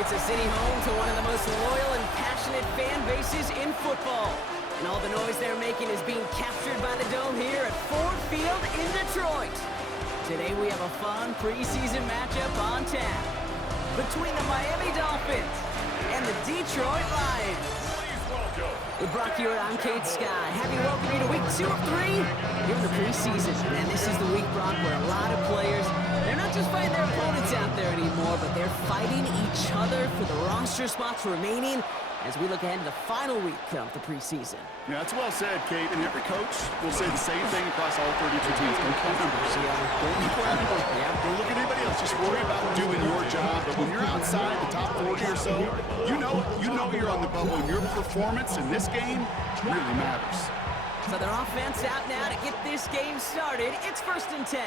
It's a city home to one of the most loyal and passionate fan bases in football. And all the noise they're making is being captured by the Dome here at Ford Field in Detroit. Today we have a fun preseason matchup on tap between the Miami Dolphins and the Detroit Lions. With Brock here, I'm Kate Sky. Happy welcome you to week 2 of 3 here in the preseason. And this is the week, Brock, where a lot of players, they're not just fighting their opponents out there anymore, but they're fighting each other for the roster spots remaining as we look ahead to the final week of the preseason. Yeah, that's well said, Kate. And every coach will say the same thing across all 32 teams. Don't count numbers. Don't look around. Don't look at anybody else. Just worry about doing your job. But when you're outside the top 40 or so, you know you're on the bubble. And your performance in this game really matters. So their offense out now to get this game started. It's 1st and 10.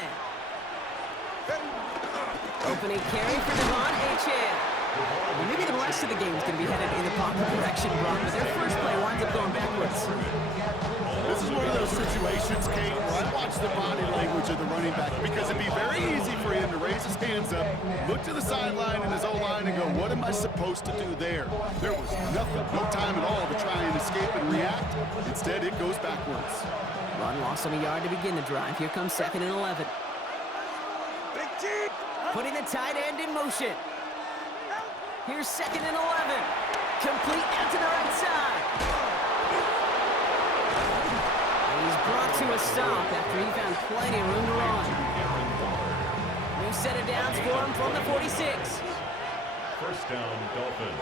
Opening carry for Devon Achane. Well, maybe the rest of the game is going to be headed in the proper direction, Brock, but their first play winds up going backwards. This is one of those situations, Kate, where I watch the body language of the running back because it'd be very easy for him to raise his hands up, look to the sideline in his O-line and go, what am I supposed to do there? There was nothing, no time at all to try and escape and react. Instead, it goes backwards. Run loss on a yard to begin the drive. Here comes 2nd and 11. Putting the tight end in motion. Here's 2nd and 11. Complete out to the right side. And he's brought to a stop after he found plenty of room to run. New set of downs for him from the 46. 1st down, Dolphins.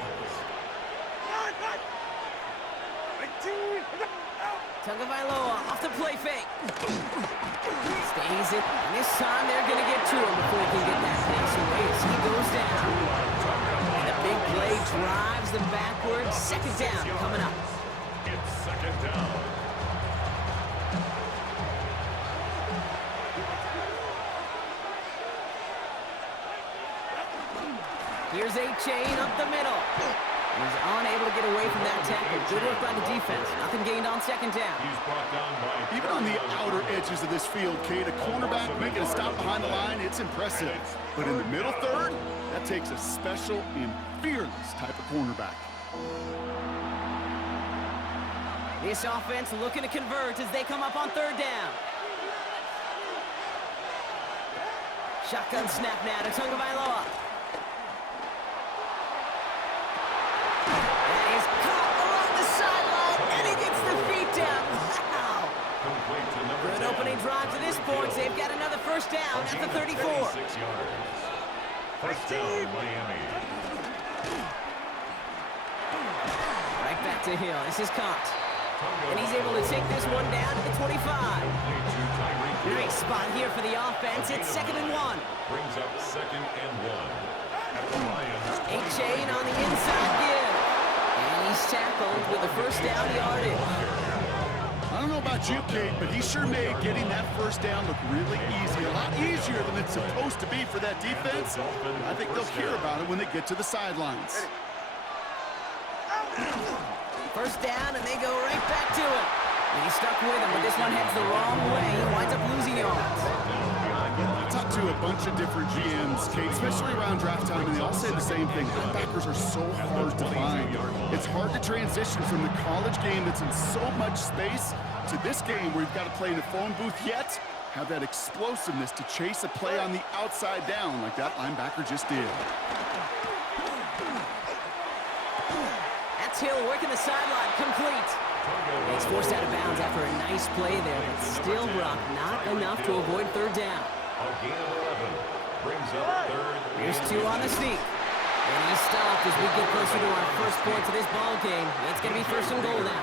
Tagovailoa off the play fake. Stays it. And this time they're going to get to him before he can get that pass away as he goes down. And the big play drives them backwards. 2nd down coming up. It's 2nd down. Here's Achane up the middle. He's unable to get away from that tackle. Good work by the defense. Nothing gained on 2nd down. He's brought down by... Even on the outer edges of this field, Kate, a cornerback making a stop behind the line, it's impressive. But in the middle third, that takes a special and fearless type of cornerback. This offense looking to convert as they come up on 3rd down. Shotgun snap now to Tagovailoa. Good opening drive to this point. They've got another 1st down at the 34. 6 yards. 1st down, Miami. Right back to Hill. This is caught. And he's able to take this one down to the 25. Nice spot here for the offense. It's 2nd and 1. Brings up 2nd and 1. At the Lions. Achane on the inside give. And he's tackled with a 1st down yardage. I don't know about you, Kate, but he sure made getting that 1st down look really easy. A lot easier than it's supposed to be for that defense. I think they'll hear about it when they get to the sidelines. 1st down, and they go right back to it. And he's stuck with him, but this one heads the wrong way. He winds up losing yards. I talked to a bunch of different GMs, Kate, especially around draft time, and they all say the same thing. Linebackers are so hard to find. It's hard to transition from the college game that's in so much space to this game where you've got to play in a phone booth, yet have that explosiveness to chase a play on the outside down like that linebacker just did. That's Hill working the sideline, complete. He's forced out of bounds after a nice play there, but still, Brock, not enough to avoid 3rd down. A gain of 11. Brings up 3rd. Here's 2 on the sneak. And he's stopped as we get closer to our first point to this ball game. It's going to be 1st and goal now.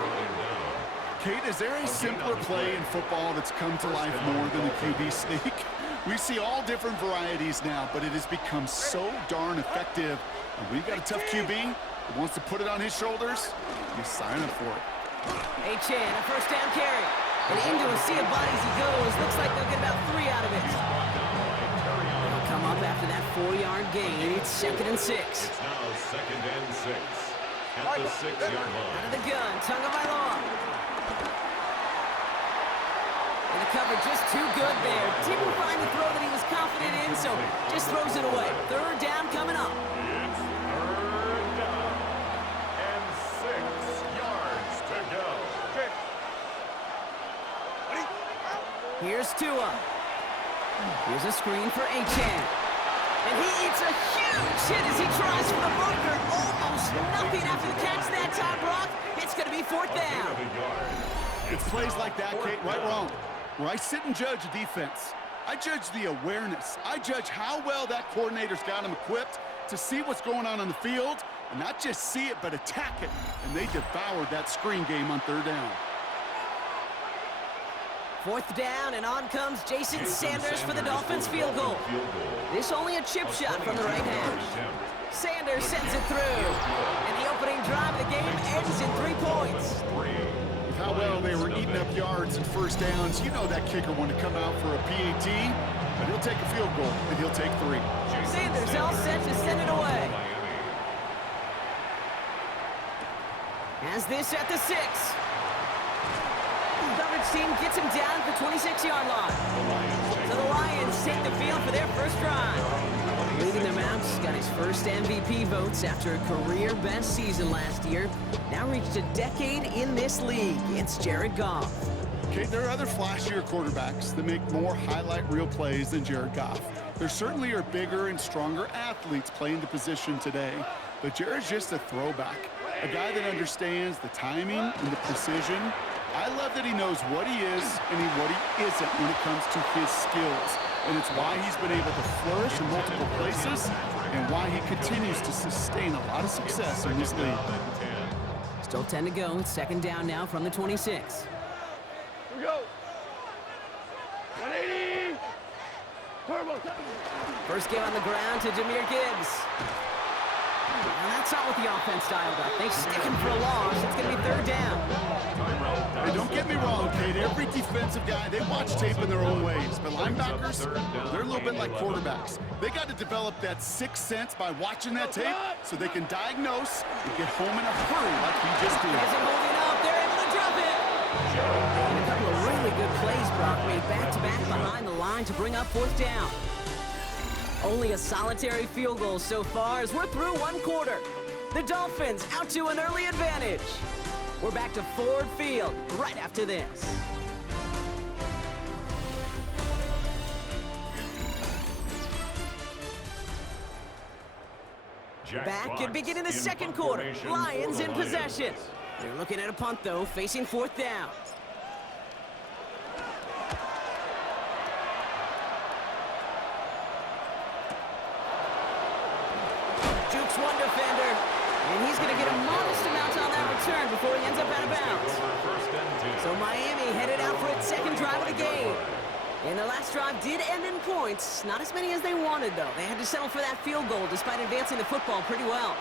Kate, is there a simpler play in football that's come to life more than the QB sneak? We see all different varieties now, but it has become so darn effective. And when you've got a tough QB that wants to put it on his shoulders, you sign up for it. Achane, a 1st down carry. And into a sea of bodies he goes. Looks like they'll get about 3 out of it. They'll come up after that 4-yard gain. It's 2nd and 6. It's now 2nd and 6. At the 6-yard line. Out of the gun, Tagovailoa. And the cover just too good there. Didn't find the throw that he was confident in, so just throws it away. 3rd down coming up. It's 3rd Here's Tua. Here's a screen for Achan. And he eats a huge hit as he tries for the bunker. Almost nothing after the catch that time, Brock. It's going to be 4th down. It's plays like that, Kate, right wrong. Where I sit and judge a defense, I judge the awareness. I judge how well that coordinator's got him equipped to see what's going on the field, and not just see it, but attack it. And they devoured that screen game on 3rd down. 4th down, and on comes Jason Sanders for the Dolphins field goal. This only a chip shot from the right hash. Sanders sends it through, and the opening drive of the game ends in 3 points. With how well they were eating up yards and 1st downs, you know that kicker wanted to come out for a PAT, but he'll take a field goal, and he'll take 3. Sanders all set to send it away. Has this at the 6. Coverage team gets him down at the 26-yard line. So the Lions take the field for their first drive. Leading them out, got his first MVP votes after a career-best season last year. Now reached a decade in this league. It's Jared Goff. Okay, there are other flashier quarterbacks that make more highlight reel plays than Jared Goff. There certainly are bigger and stronger athletes playing the position today, but Jared's just a throwback, a guy that understands the timing and the precision. I love that he knows what he is and what he isn't when it comes to his skills. And it's why he's been able to flourish in multiple places and why he continues to sustain a lot of success in this league. Still 10 to go. It's 2nd down now from the 26. Here we go. 180. Turbo. First give on the ground to Jahmyr Gibbs. And that's not what the offense dialed up. They stick him for a loss. It's going to be 3rd down. Hey, don't get me wrong, Kate. Every defensive guy, they watch tape in their own ways. But linebackers, they're a little bit like quarterbacks. They got to develop that 6th sense by watching that tape so they can diagnose and get home in a hurry like he just did. Isn't holding up. They're able to drop it. And a couple of really good plays, Brock, made back-to-back behind the line to bring up 4th down. Only a solitary field goal so far as we're through 1 quarter. The Dolphins out to an early advantage. We're back to Ford Field right after this. Back and beginning the 2nd quarter. Lions in possession. They're looking at a punt, though, facing 4th down. Jukes one defender, and he's going to get a modest amount on that return before he ends up out of bounds. So Miami headed out for its 2nd drive of the game. And the last drive did end in points. Not as many as they wanted, though. They had to settle for that field goal despite advancing the football pretty well.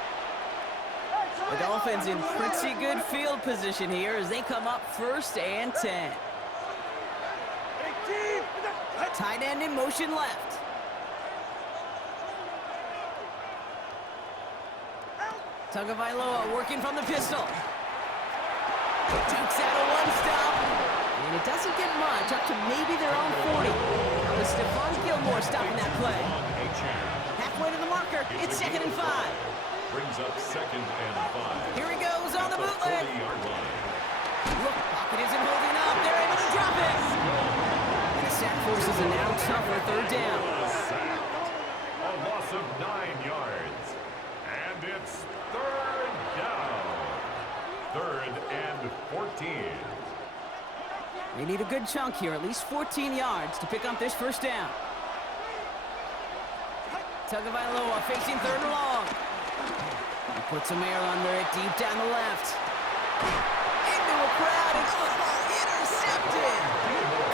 The Dolphins in pretty good field position here as they come up 1st and 10. Tight end in motion left. Tagovailoa working from the pistol. Dukes out a 1-stop. And it doesn't get much, up to maybe their own 40. Now with Stephon Gilmore stopping that play. Halfway to the marker, it's 2nd and 5. Brings up 2nd and 5. Here he goes on the bootleg. 40-yard line. Look, pocket isn't holding up. They're able to drop it. And the sack forces a now tougher 3rd down. A loss of 9 yards. And it's 3rd down. 3rd and 14. They need a good chunk here, at least 14 yards to pick up this 1st down. Tagovailoa facing 3rd and long. He puts some air under it deep down the left. Into a crowd and intercepted.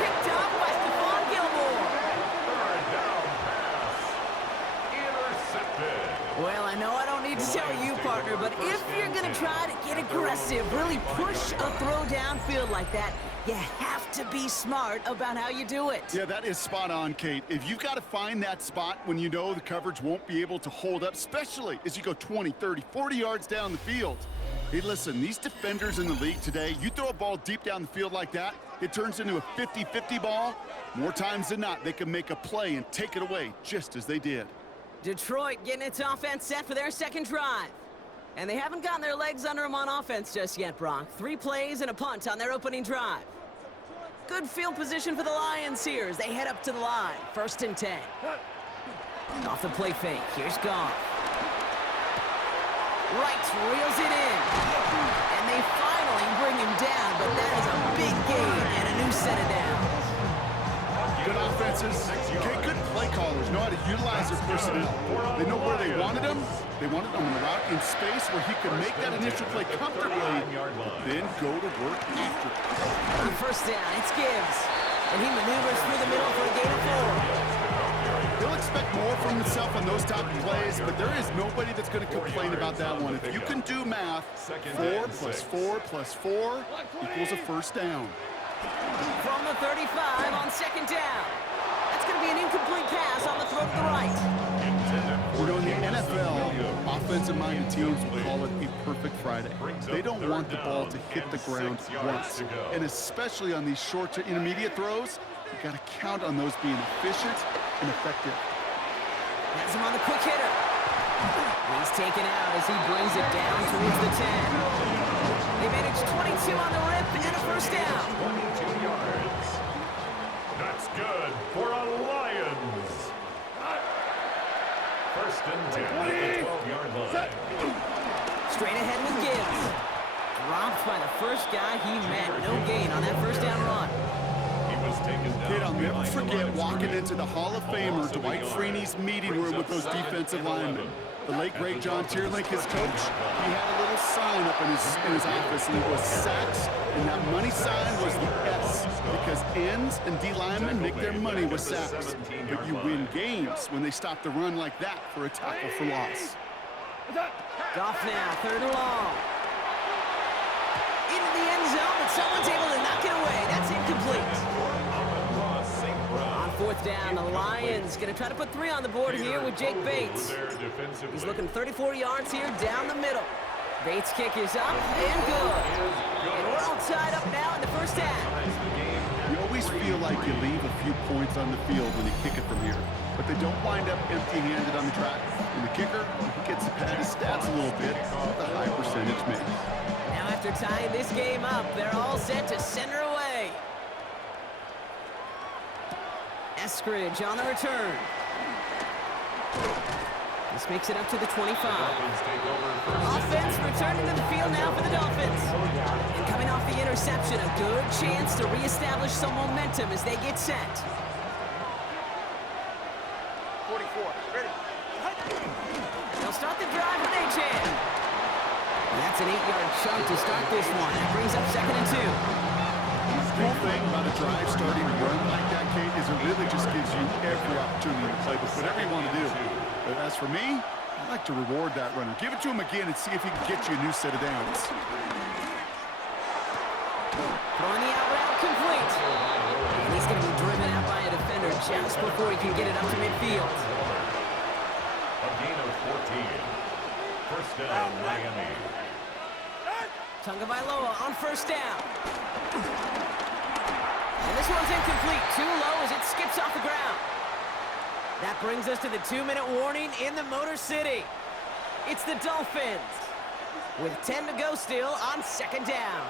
Picked up by Stephon Gilmore. 3rd down pass. Intercepted. Well, I know I don't need to tell you, partner, but if you're going to try to get aggressive, really push a throw downfield like that, you have to be smart about how you do it. Yeah, that is spot on, Kate. If you've got to find that spot when you know the coverage won't be able to hold up, especially as you go 20, 30, 40 yards down the field. Hey, listen, these defenders in the league today, you throw a ball deep down the field like that, it turns into a 50-50 ball. More times than not, they can make a play and take it away, just as they did. Detroit getting its offense set for their 2nd drive. And they haven't gotten their legs under them on offense just yet, Brock. 3 plays and a punt on their opening drive. Good field position for the Lions here as they head up to the line. 1st and 10. Off the play fake. Here's Goff. Right, reels it in. And they finally bring him down, but that is a big gain and a new set of downs. Good offenses, okay, good play callers know how to utilize their personnel. They know where they wanted him. They wanted him on the route in space where he could make that initial play comfortably, then go to work after it. On 1st down, it's Gibbs. And he maneuvers through the middle for a gain of 4. He'll expect more from himself on those type of plays, but there is nobody that's going to complain about that one. If you can do math, 4 plus 4 plus 4 equals a 1st down. From the 35 on 2nd down. That's going to be an incomplete pass on the throw to the right. You know, in the NFL, offensive-minded teams will call it a perfect Friday. They don't want the ball to hit the ground once. And especially on these short to intermediate throws, you got to count on those being efficient and effective. Has him on the quick hitter. He's taken out as he brings it down towards the 10. They manage 22 on the rip and a 1st down. 22 yards. That's good for a Lions. 1st and 10 at the 12-yard line. Straight ahead with Gibbs. Dropped by the first guy he met. No gain on that 1st down run. He was taken down. Kid, I'll never forget walking into the Hall of Famer Dwight Freeney's meeting room with those defensive linemen. The late, great John Tierlink, his coach, he had a little sign up in his office, and it was sacks, and that money sign was the S, because ends and D linemen make their money with sacks. But you win games when they stop the run like that for a tackle for loss. Goff now, 3rd and long. Into the end zone, but someone's able to knock it away. That's incomplete. On 4th down, the Lions going to try to put 3 on the board here with Jake Bates. He's looking 34 yards here down the middle. Bates' kick is up and good. And we're all tied up now in the 1st half. You always feel like you leave a few points on the field when you kick it from here, but they don't wind up empty-handed on the track. And the kicker, he gets to pad his stats a little bit with a high percentage make. Now after tying this game up, they're all set to send her away. Eskridge on the return. This makes it up to the 25. Offense returning to the field now for the Dolphins. And coming off the interception, a good chance to reestablish some momentum as they get set. 44, ready. They'll start the drive with Achan. That's an 8-yard chunk to start this one. That brings up 2nd and 2. The cool thing about a drive starting to run like that, Kate, is it really just gives you every opportunity to play with whatever you want to do. But as for me, I like to reward that runner. Give it to him again and see if he can get you a new set of downs. Throwing the out route complete. And he's going to be driven out by a defender just before he can get it up to midfield. A gain of 14. 1st down, Miami. Tagovailoa on 1st down. And this one's incomplete. Too low as it skips off the ground. That brings us to the 2-minute warning in the Motor City. It's the Dolphins with 10 to go still on 2nd down.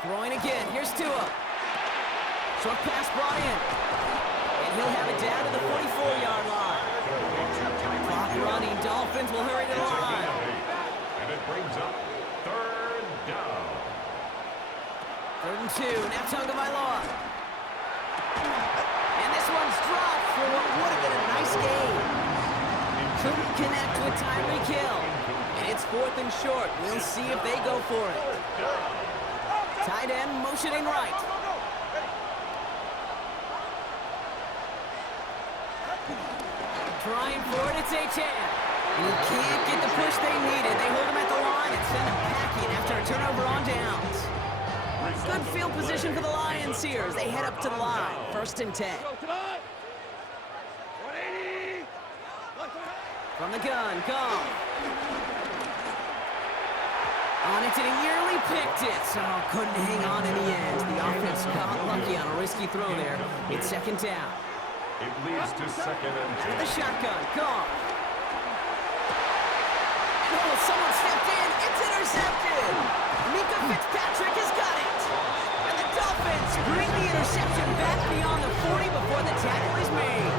Throwing again. Here's Tua. Short pass brought in. And he'll have it down to the 44-yard line. Clock running. Dolphins will hurry to the line. And it brings up 3rd down. 3rd and 2. Now Tagovailoa. And this one's dropped for what would have been a nice game. Couldn't connect with Tyreek Hill. And it's 4th and short. We'll see if they go for it. Tight end motioning right. Trying for it, it's Achan. And he can't get the push they needed. They hold him at the line and send him packing after a turnover on downs. Good field position for the Lions here as they head up to the line. 1st and 10. From the gun, Goff. On it, and he nearly picked it. So couldn't hang on in the end. The offense got lucky on a risky throw there. It's 2nd down. It leads to 2nd and 10. The shotgun, Goff. Oh, someone stepped in It's intercepted. Mika Fitzpatrick has got it. And the Dolphins bring the interception back beyond the 40 before the tackle is made.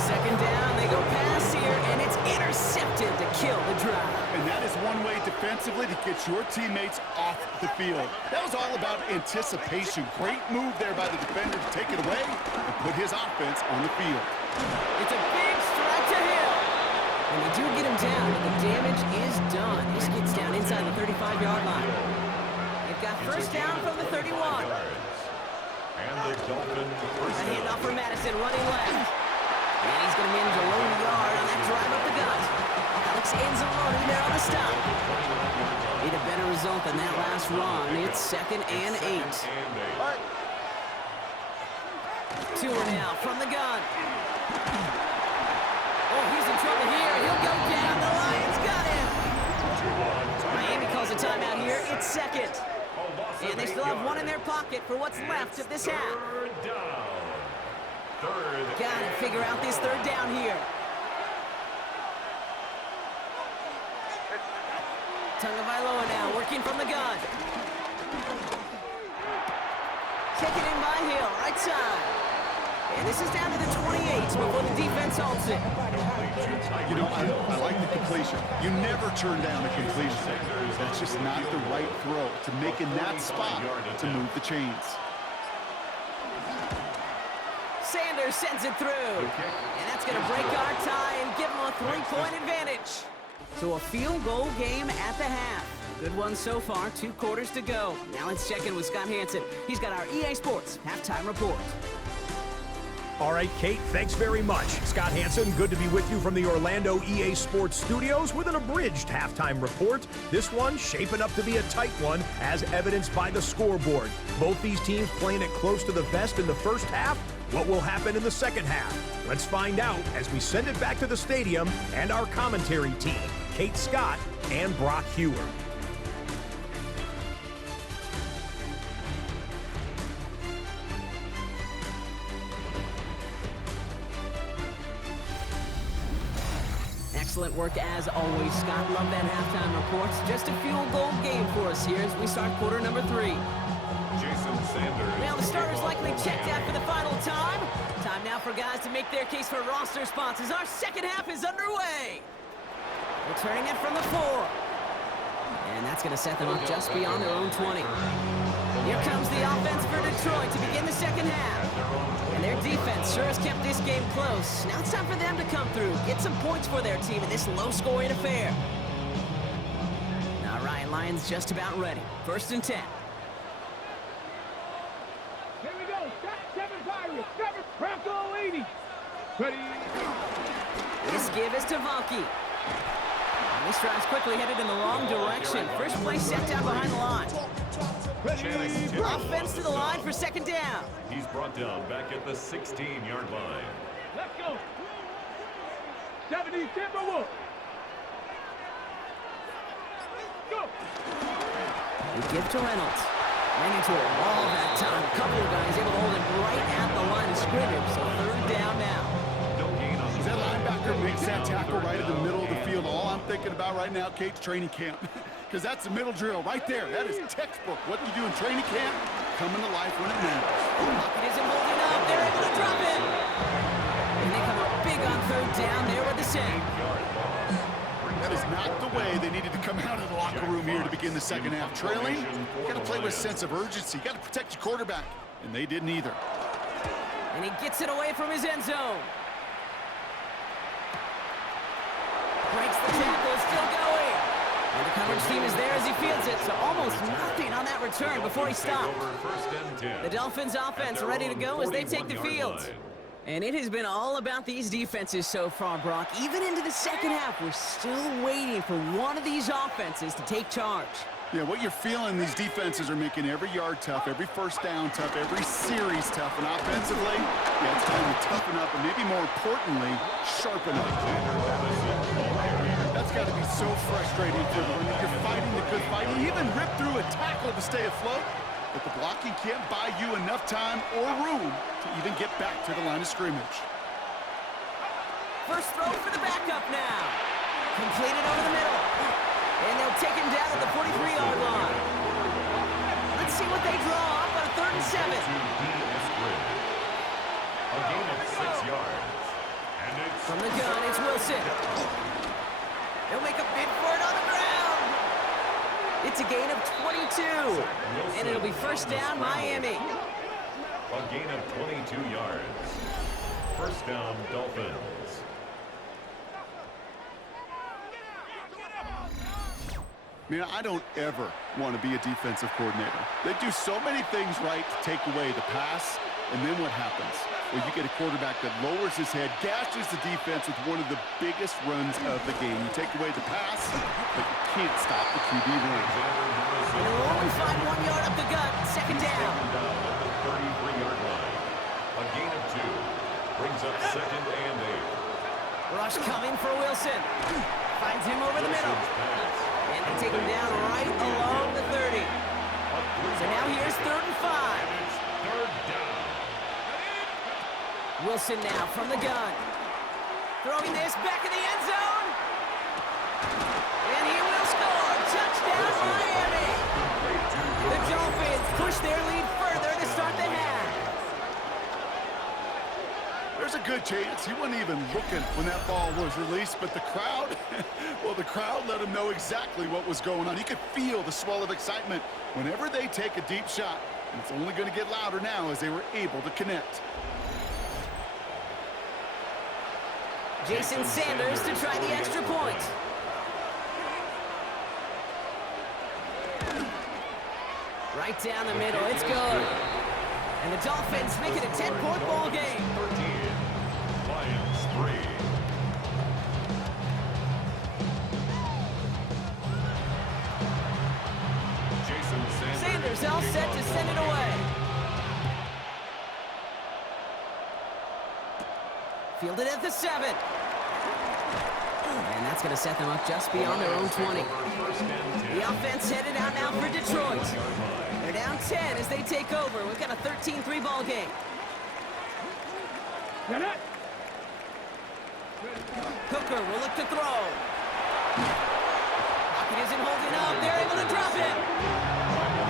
Second down, they go pass here, and it's intercepted to kill the drive. And that is one way defensively to get your teammates off the field. That was all about anticipation. Great move there by the defender to take it away and put his offense on the field. It's a big strike to him. And they do get him down, but the damage is done. This gets down inside the 35-yard line. They've got first down from the 31. And the Dolphins first A handoff for Madison running left. And he's going to manage a low yard on that drive up the gut. Alex Anzalone there on the stop. Need a better result than that last run. It's 2nd and 8. Tour now from the gun. Oh, he's in trouble here. He'll go down. The Lions got him. Miami calls a timeout here. It's 2nd. And they still have one in their pocket for what's left of this half. Got to figure out this third down here. Tagovailoa now working from the gun. Taken in by Hill, right side. And this is down to the 28 before the defense halts it. You know, I like the completion. You never turn down a completion. That's just not the right throw to make in that spot to move the chains. Sanders sends it through. And that's going to break our tie and give them a 3-point advantage. So a field goal game at the half. Good one so far, 2 quarters to go. Now let's check in with Scott Hansen. He's got our EA Sports halftime report. All right, Kate, thanks very much. Scott Hansen, good to be with you from the Orlando EA Sports Studios with an abridged halftime report. This one shaping up to be a tight one, as evidenced by the scoreboard. Both these teams playing it close to the vest in the first half. What will happen in the second half? Let's find out as we send it back to the stadium and our commentary team, Kate Scott and Brock Hewer. Excellent work as always, Scott. Love that halftime reports. Just a field goal game for us here as we start quarter number 3. Jason Sanders. Well, the starters likely checked out for the final time. Time now for guys to make their case for roster spots as our second half is underway. Returning it from the 4. And that's going to set them up just beyond their own 20. Here comes the offense for Detroit to begin the second half. And their defense sure has kept this game close. Now it's time for them to come through, get some points for their team in this low-scoring affair. All right, Lions just about ready. 1st and 10. Here we go. 7 Pirates. 7 Bronco 80. Ready. This give is to Valky. This drive's quickly headed in the wrong direction. First play set down behind the line. Offense to the line for 2nd down. He's brought down back at the 16-yard line. Let's go. 70 Timberwolves. Go. We give to Reynolds. Ran into a wall that time. A couple of guys able to hold him right at the line of scrimmage. So 3rd down now. No gain on That linebacker makes that tackle right in the middle of the field. All I'm thinking about right now, Kate's training camp. Because that's the middle drill right there. That is textbook. What you do in training camp, coming to life when it matters. Pocket isn't holding up. They're able to drop it. And they come up big on 3rd down there with the save. That is not the way they needed to come out of the locker room here to begin the second half. Trailing, you got to play with a sense of urgency. You got to protect your quarterback. And they didn't either. And he gets it away from his end zone. Breaks the tackle, still going. And the coverage team is there as he fields it, so almost nothing on that return before he stopped. The Dolphins offense ready to go as they take the field. And it has been all about these defenses so far, Brock. Even into the second half, we're still waiting for one of these offenses to take charge. Yeah, what you're feeling, these defenses are making every yard tough, every first down tough, every series tough. And offensively, yeah, it's time to toughen up and maybe more importantly, sharpen up. That's got to be so frustrating for them. You're fighting the good fight. You even rip through a tackle to stay afloat, but the blocking can't buy you enough time or room to even get back to the line of scrimmage. First throw for the backup now. Completed over the middle. And they'll take him down at the 43-yard line. Let's see what they draw up on a 3rd and 7. A gain of 6 yards. And it's From the gun, it's Wilson. He'll make a bid for it on the ground. It's a gain of 22. And it'll be first down, Miami. a gain of 22 yards. First down, Dolphins. Man, I don't ever want to be a defensive coordinator. They do so many things right to take away the pass, and then what happens? Well, you get a quarterback that lowers his head, gashes the defense with one of the biggest runs of the game. You take away the pass, but you can't stop the QB run. And they'll only find 1 yard up the gut, second down. Second down at the 33-yard line. A gain of 2 brings up 2nd and 8. Rush coming for Wilson. Finds him over the middle. And they take him down right along the 30. So now here's 3rd and 5. It's 3rd down. Wilson now from the gun. Throwing this back in the end zone. And he will score. Touchdown, Miami. The Dolphins push their lead further to start the half. There's a good chance he wasn't even looking when that ball was released, but the crowd, well, the crowd let him know exactly what was going on. You could feel the swell of excitement whenever they take a deep shot, and it's only going to get louder now as they were able to connect. Jason Sanders to try the extra point. Right down the middle, it's good. And the Dolphins make it a 10-point ball game. 13. Lions 3. Jason Sanders all set to send it away. Fielded at the 7. And that's going to set them up just beyond their own 20. The offense headed out now for Detroit. They're down 10 as they take over. We've got a 13-3 ball game. Hooker will look to throw. Pocket isn't holding up. They're able to drop him.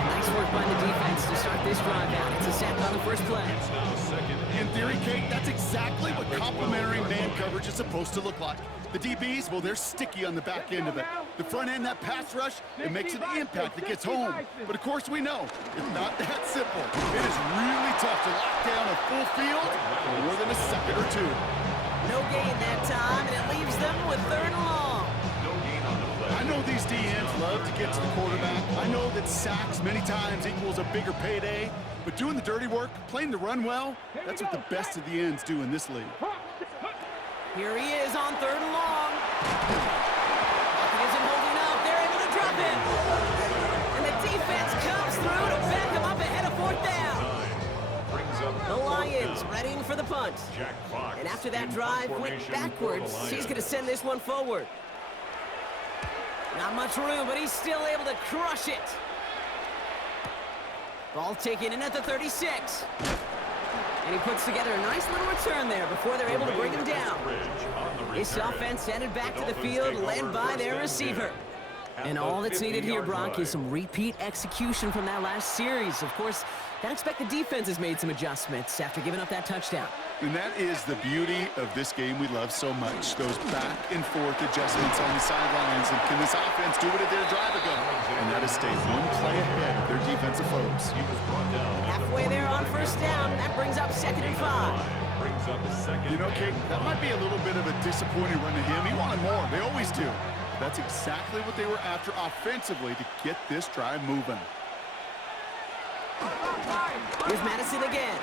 Nice work by the defense to start this drive out. It's a sack on the first play. In theory, Kate, that's exactly what complementary man coverage is supposed to look like. The DBs, well, they're sticky on the back end of it. The front end, that pass rush, it makes an impact that gets home. But of course we know, it's not that simple. It is really tough to lock down a full field for more than a second or two. No gain that time, and it leaves them with 3rd and long. No gain on the play. I know these DNs love to get to the quarterback. I know that sacks many times equals a bigger payday. But doing the dirty work, playing the run well, that's what the best of the ends do in this league. Here he is on 3rd and long. Pocket isn't holding up. They're able to drop him. And the defense comes through to back him up ahead of 4th down. Brings up The Lions readying for the punt. Jack Fox. And after that in drive punt went formation backwards, for the he's Lions. going to send this one forward. Not much room, but he's still able to crush it. Ball taken in at the 36. And he puts together a nice little return there before they're able to bring him down. This offense headed back to the field, led by their receiver. And all that's needed here, Brock, is some repeat execution from that last series. Of course, I expect the defense has made some adjustments after giving up that touchdown. And that is the beauty of this game we love so much, those back and forth adjustments on the sidelines. And can this offense do what it did a drive ago? And that is stay one play ahead of their defensive foes. He was brought down. Halfway there on 1st down, that brings up 2nd and 5. Brings up 2nd. You know, Kate, that might be a little bit of a disappointing run to him. He wanted more. They always do. That's exactly what they were after offensively to get this drive moving. Here's Madison again.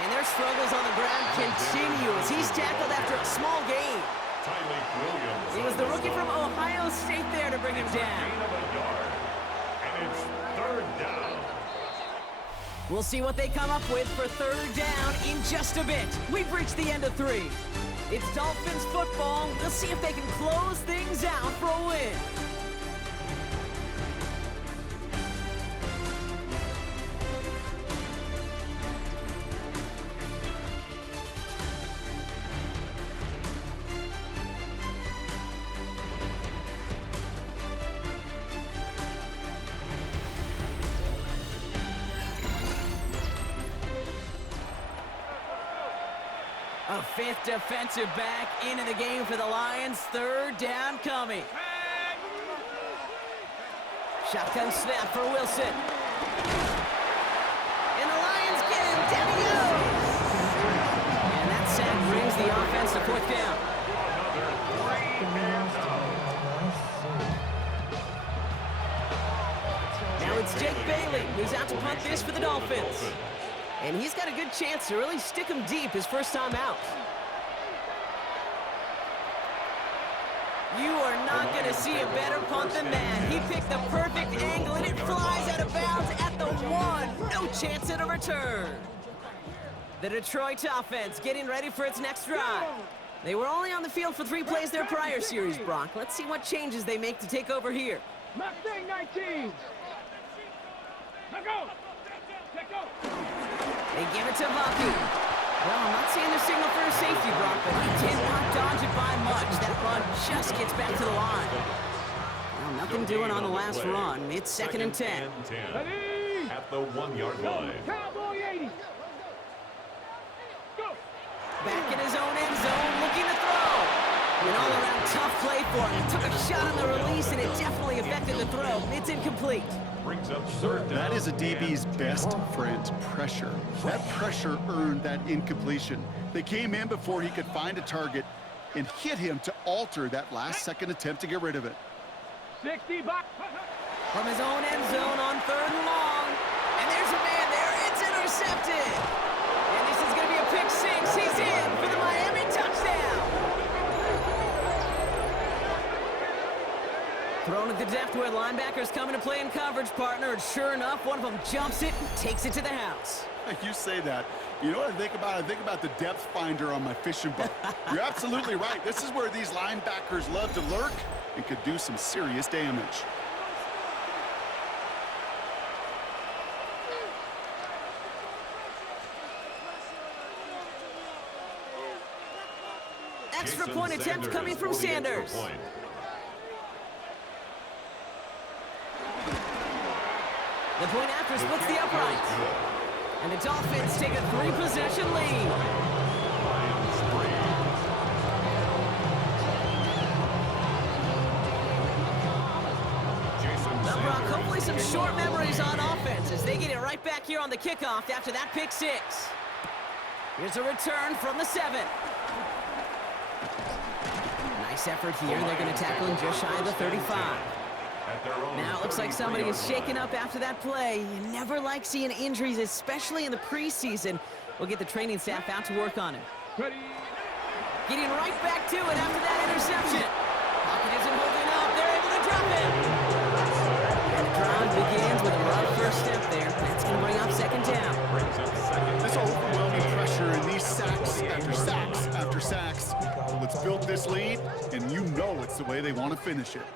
And their struggles on the ground continue as he's tackled after a small gain. Tyleik Williams. It was the rookie from Ohio State there to bring him down. Gain of a yard. And it's 3rd down. We'll see what they come up with for 3rd down in just a bit. We've reached the end of 3. It's Dolphins football. We'll see if they can close things out for a win. A fifth defensive back into the game for the Lions. Third down coming. Shotgun snap for Wilson. And the Lions get him. Down he goes. And that sack brings the offense to fourth down. Now it's Jake Bailey who's out to punt this for the Dolphins. And he's got a good chance to really stick him deep his first time out. You are not going to see a better punt than that. He picked the perfect angle, and it flies out of bounds at the 1. No chance at a return. The Detroit offense getting ready for its next drive. They were only on the field for 3 plays their prior series, Brock. Let's see what changes they make to take over here. Mustang 19. Let go. Let go. They give it to Bucky. Well, I'm not seeing the signal for a safety, Brock, but he did not dodge it by much. That run just gets back to the line. Well, nothing doing on the last run. It's 2nd and 10. Ready. At the 1-yard line. Cowboy 80. Go. Back in his own end zone, looking to throw. An all-around tough play for him. He took a shot on the release, and it definitely affected the throw. It's incomplete. Brings up third down. That is a DB's best friend, pressure. That pressure earned that incompletion. They came in before he could find a target and hit him to alter that last-second attempt to get rid of it. 60 back. From his own end zone on 3rd and long. And there's a man there. It's intercepted. And this is going to be a pick 6. He's in for the Miami touchdown. Thrown at the depth where linebackers come into play in coverage, partner. And sure enough, one of them jumps it and takes it to the house. You say that. You know what I think about? I think about the depth finder on my fishing boat. You're absolutely right. This is where these linebackers love to lurk and could do some serious damage. Extra point attempt coming from Sanders. The point after splits the upright. And the Dolphins take a 3-possession lead. Well, Brock, hopefully some short memories on offense as they get it right back here on the kickoff after that pick 6. Here's a return from the 7. Nice effort here. They're going to tackle him just shy of the 35. Now it looks like somebody is shaken up after that play. You never like seeing injuries, especially in the preseason. We'll get the training staff out to work on him. Ready. Getting right back to it after that interception. Pocket isn't holding up. They're able to drop it. And the drive begins with a rough first step there. That's going to bring up 2nd down. This overwhelming pressure and these sacks after sacks after sacks. Let's build this lead, and you know it's the way they want to finish it.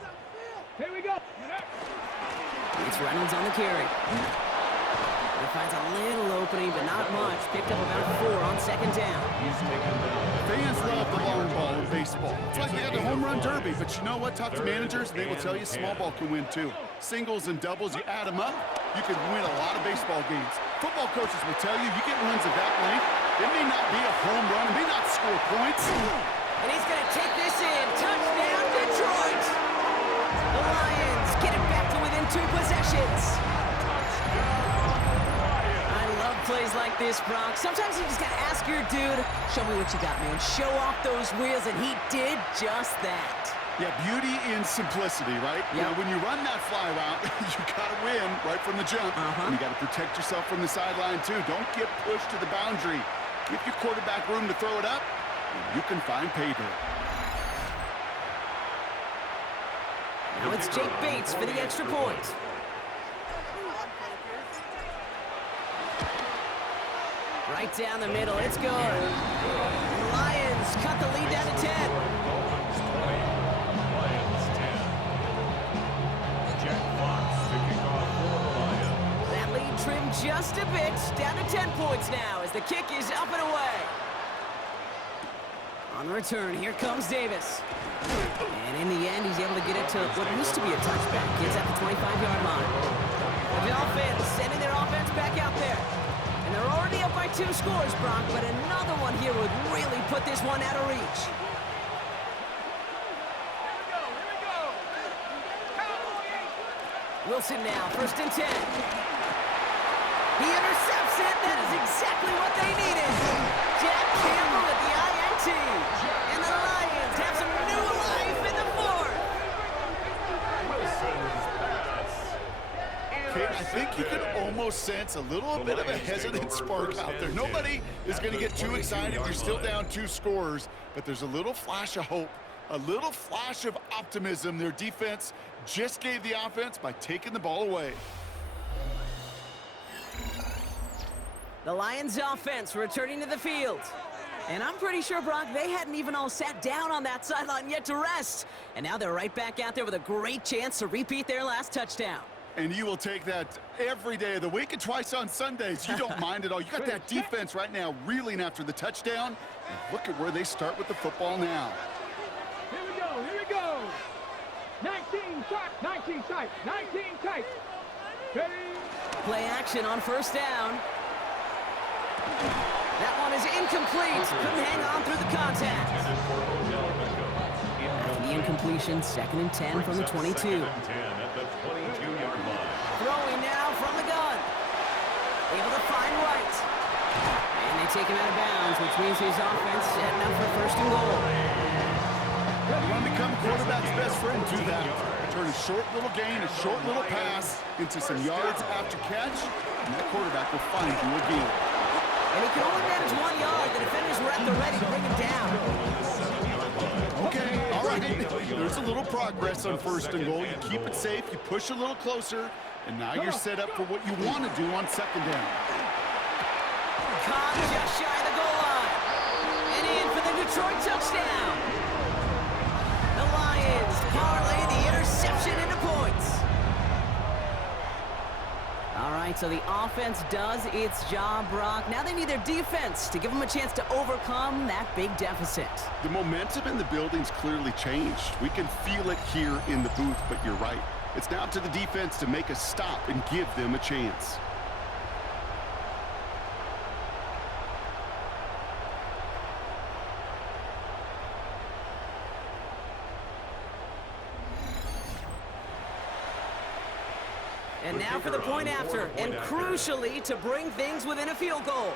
Here we go. It's Reynolds on the carry. He finds a little opening, but not much. Picked up about 4 on 2nd down. Fans love the long ball in baseball. It's like they got the home run derby, but you know what? Talk to managers, they will tell you small ball can win too. Singles and doubles, you add them up, you can win a lot of baseball games. Football coaches will tell you get runs of that length. It may not be a home run, it may not score points. And he's going to take this in. Touchdown, Detroit! The Lions get it back to within 2 possessions. I love plays like this, Brock. Sometimes you just got to ask your dude, show me what you got, man. Show off those wheels, and he did just that. Yeah, beauty in simplicity, right? Yep. You know, when you run that fly route, you got to win right from the jump. And you got to protect yourself from the sideline, too. Don't get pushed to the boundary. Give your quarterback room to throw it up, and you can find pay dirt. Now it's Jake Bates for the extra point. Right down the middle, it's good. And the Lions cut the lead down to 10. Dolphins 20, Lions 10. Jack Fox to kick off for the Lions. That lead trimmed just a bit, down to 10 points now as the kick is up and away. On the return, here comes Davis. And in the end, he's able to get it to what used to be a touchback. Gets at the 25-yard line. The Dolphins sending their offense back out there. And they're already up by 2 scores, Brock, but another one here would really put this one out of reach. Here we go. Wilson now, 1st and 10. He intercepts it. That is exactly what they needed. Jack Campbell at the INT. And the Lions have some new life in the 4th. Kate, I think you can almost sense a little bit of a hesitant spark out there. Nobody is going to get too excited if you're still down 2 scores, but there's a little flash of hope, a little flash of optimism. Their defense just gave the offense by taking the ball away. The Lions offense returning to the field. And I'm pretty sure, Brock, they hadn't even all sat down on that sideline yet to rest. And now they're right back out there with a great chance to repeat their last touchdown. And you will take that every day of the week and twice on Sundays. You don't mind at all. You got that defense right now reeling after the touchdown. And look at where they start with the football now. Here we go. 19 tight. Ready? Play action on 1st down. That one is incomplete. Couldn't hang on through the contact. After the incompletion, 2nd and 10 from the 22. Throwing now from the gun. Able to find White. And they take him out of bounds, which means his offense setting up for 1st and goal. You want to become quarterback's best friend, do that. Turn a short little gain, a short little pass into some yards after catch, and that quarterback will find you again. And he can only manage 1 yard. The defenders were at the ready to bring him down. Okay, all right. There's a little progress on 1st and goal. You keep it safe, you push a little closer, and now you're set up for what you want to do on 2nd down. Caught just shy of the goal line. And in for the Detroit touchdown. The Lions parlay the interception into points. All right, so the offense does its job, Brock. Now they need their defense to give them a chance to overcome that big deficit. The momentum in the building's clearly changed. We can feel it here in the booth, but you're right. It's now to the defense to make a stop and give them a chance. And now for the point after, and crucially to bring things within a field goal.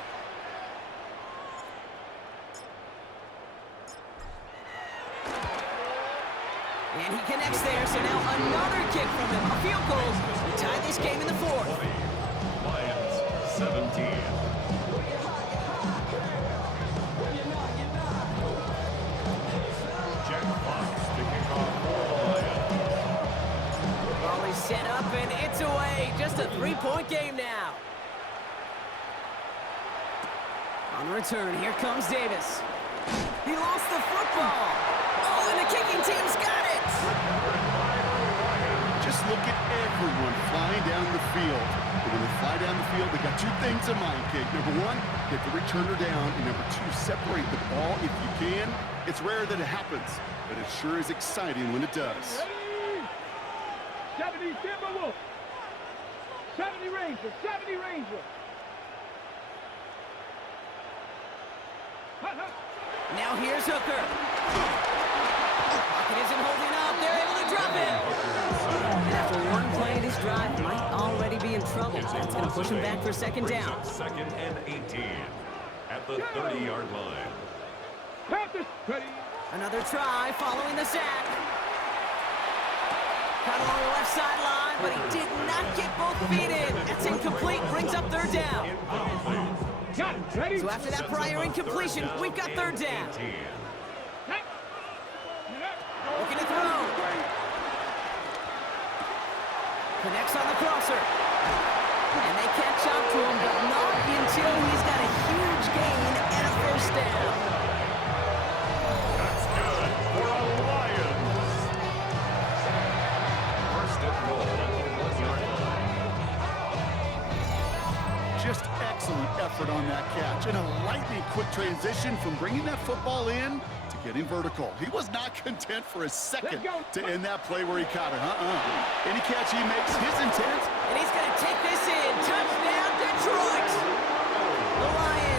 And he connects there, so now another kick from him. A field goal to tie this game in the 4th. Lions 17. Jack Fox kicking off for the Lions. Ball is set up and it's away. Just a 3-point game now. On return, here comes Davis. He lost the football. Oh, and the kicking team's got it. Just look at everyone flying down the field. And when they fly down the field, they got 2 things in mind, Kate. Number 1, get the returner down. And number 2, separate the ball if you can. It's rare that it happens, but it sure is exciting when it does. Ready? 70 Timberwolves. 70 Rangers. 70 Rangers. Now here's Hooker. Pocket isn't holding up. They're able to drop him. And after one play, this drive might already be in trouble. That's going to push him back for 2nd down. 2nd and 18 at the 30-yard line. Panthers. Ready? Another try following the sack. Cut along the left sideline, but he did not get both feet in. That's incomplete. Brings up 3rd down. Got it. Ready? So after that prior incompletion, we've got 3rd down. Looking to throw. Connects on the crosser. And they catch up to him, but not until he's got a huge gain and a 1st down. That's good for a Lions. 1st and goal at the 1-yard line. Just excellent effort on that catch. And a lightning quick transition from bringing that football in to getting vertical. He was not content for a second to end that play where he caught it. Any catch he makes, his intent. And he's going to take this in. Touchdown, Detroit! The Lions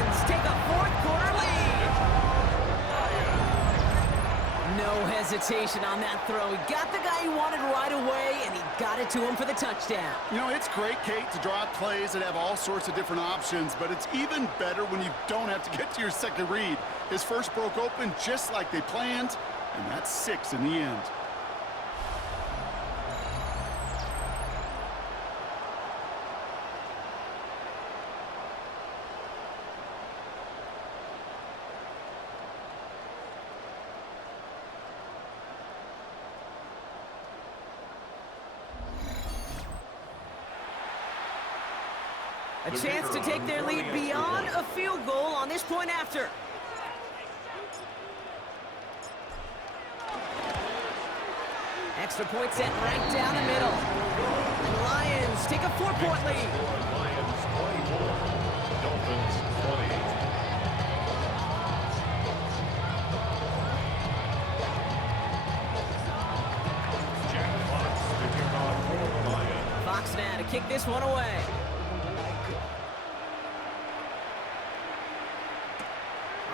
hesitation on that throw. He got the guy he wanted right away, and he got it to him for the touchdown. You know, it's great, Kate, to draw up plays that have all sorts of different options, but it's even better when you don't have to get to your second read. His first broke open just like they planned, and that's 6 in the end. A chance to take their lead beyond a field goal on this point after. Extra point set right down the middle. And the Lions take a 4-point lead. Lions 24, Dolphins 20. Jack Fox to kick off for the Lions. Fox now to kick this one away.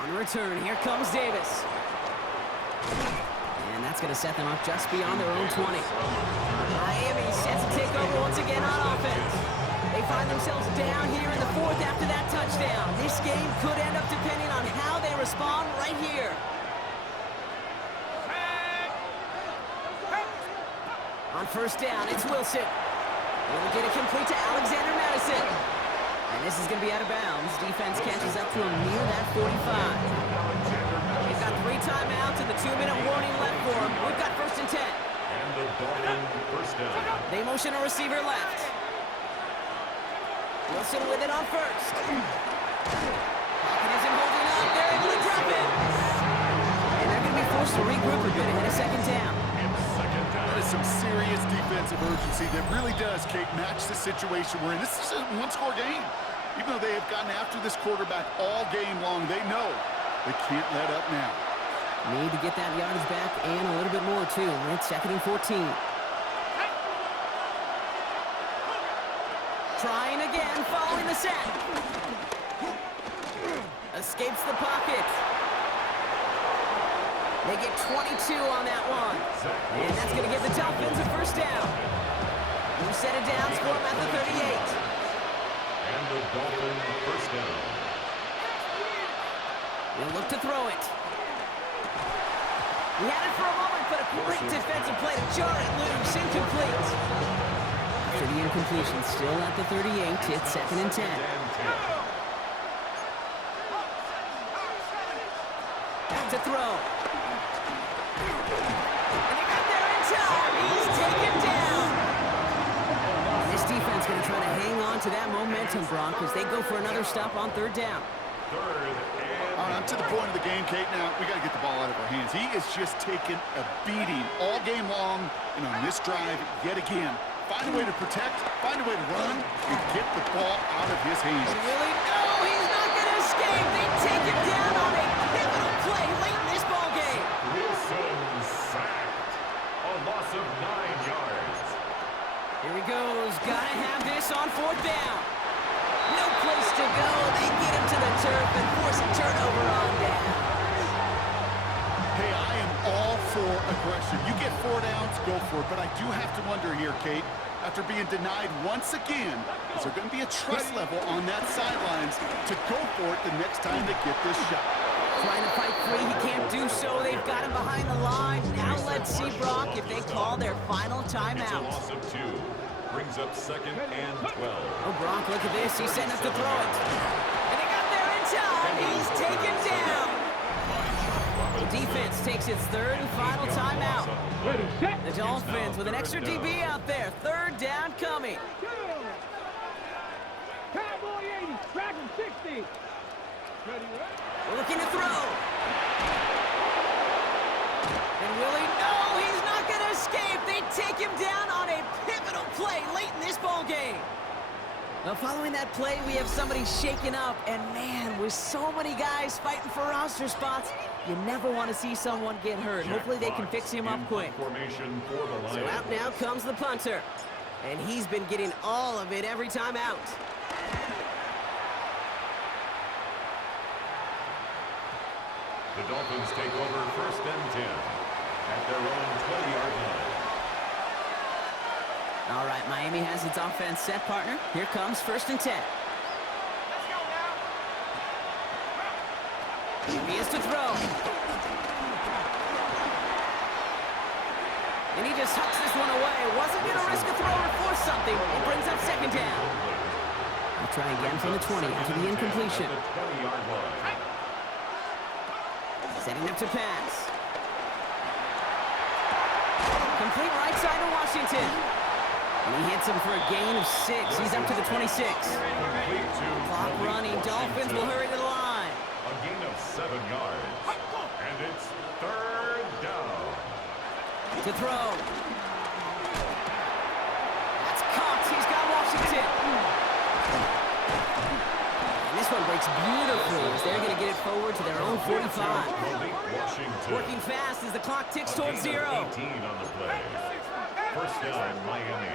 On the return, here comes Davis. And that's going to set them up just beyond their own 20. Miami sets to take over once again on offense. They find themselves down here in the 4th after that touchdown. This game could end up depending on how they respond right here. On first down, it's Wilson. Will get it complete to Alexander Madison. And this is going to be out of bounds. Defense catches up to him near that 45. They've got 3 timeouts and the 2-minute warning left for him. We've got 1st and 10. And the Dolphins first down. They motion a receiver left. Wilson with it on first. Pocket isn't holding up. They're able to drop it. And they're going to be forced to regroup a bit ahead of 2nd down. That is some serious defensive urgency that really does, Kate, match the situation we're in. This is a one-score game. Even though they have gotten after this quarterback all game long, they know they can't let up now. Need to get that yardage back and a little bit more, too. It's 2nd and 14. Trying again, following the set. Escapes the pocket. They get 22 on that one. And that's going to give the Dolphins a first down. We set it down, score them at the 38. And the Dolphins first down. They'll look to throw it. He had it for a moment, but a great defensive play to jar it loose, incomplete. After the incompletion, still at the 38, it's 2nd and 10. Back to throw. And they got there in time. He's taken down. And this defense going to try to hang on to that momentum, Brock, as they go for another stop on 3rd down. All right, I'm to the point of the game, Kate. Now, we got to get the ball out of our hands. He is just taking a beating all game long, and on this drive, yet again. Find a way to protect, find a way to run, and get the ball out of his hands. Really? No, he's not going to escape. They take him down on a pivotal play late in this ball game. Wilson sacked. A loss of 9 yards. Here he goes. Got to have this on 4th down. No place to go. They get him to the turf and force a turnover on down. Hey, I am all for aggression. You get 4 downs, go for it. But I do have to wonder here, Kate, after being denied once again, is there going to be a trust level on that sidelines to go for it the next time they get this shot? Trying to fight free, he can't do so. They've got him behind the line. Now let's see, Brock, if they call their final timeout. It's a loss of 2. Brings up 2nd and 12. Oh, Brock, look at this. He's setting up to throw it. And they got there in time. He's taken down. The defense takes its 3rd and final timeout. The Dolphins with an extra DB out there. 3rd down coming. Cowboy 80, Dragon 60. We're looking to throw. And Willie, no, he's not going to escape. They take him down on a pivotal play late in this ball game. Now, following that play, we have somebody shaken up. And, man, with so many guys fighting for roster spots, you never want to see someone get hurt. Hopefully they can fix him up quick. Formation for the Lions. So out now comes the punter. And he's been getting all of it every time out. The Dolphins take over 1st and 10. at their own 20-yard line. All right, Miami has its offense set, partner. Here comes 1st and 10. Let's go now. He is to throw. And he just hucks this one away. Wasn't going to risk a throw or force something. It brings up 2nd down. We'll try again from the 20 after the incompletion. At the 20-yard line. Setting up to pass. Complete right side to Washington. And he hits him for a gain of 6. He's up to the 26. Clock running. Dolphins will hurry to the line. A gain of 7 yards. And it's 3rd down. To throw. That's Cox. He's got Washington. And this one breaks beautifully as they're going to get it forward to their own 45. Washington. Working fast as the clock ticks towards 0. 18 on the play. 1st down, Miami.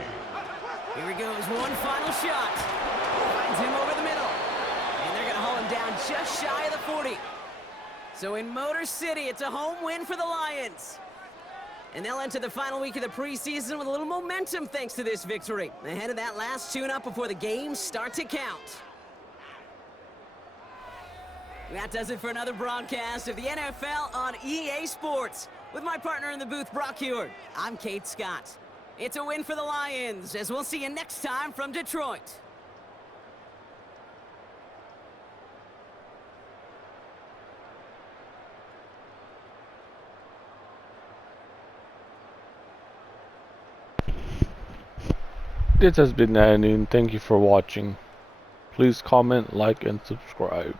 Here he goes. One final shot. Finds him over the middle. And they're going to haul him down just shy of the 40. So in Motor City, it's a home win for the Lions. And they'll enter the final week of the preseason with a little momentum thanks to this victory. Ahead of that last tune-up before the games start to count. That does it for another broadcast of the NFL on EA Sports. With my partner in the booth, Brock Heward, I'm Kate Scott. It's a win for the Lions, as we'll see you next time from Detroit. This has been Madden. Thank you for watching. Please comment, like, and subscribe.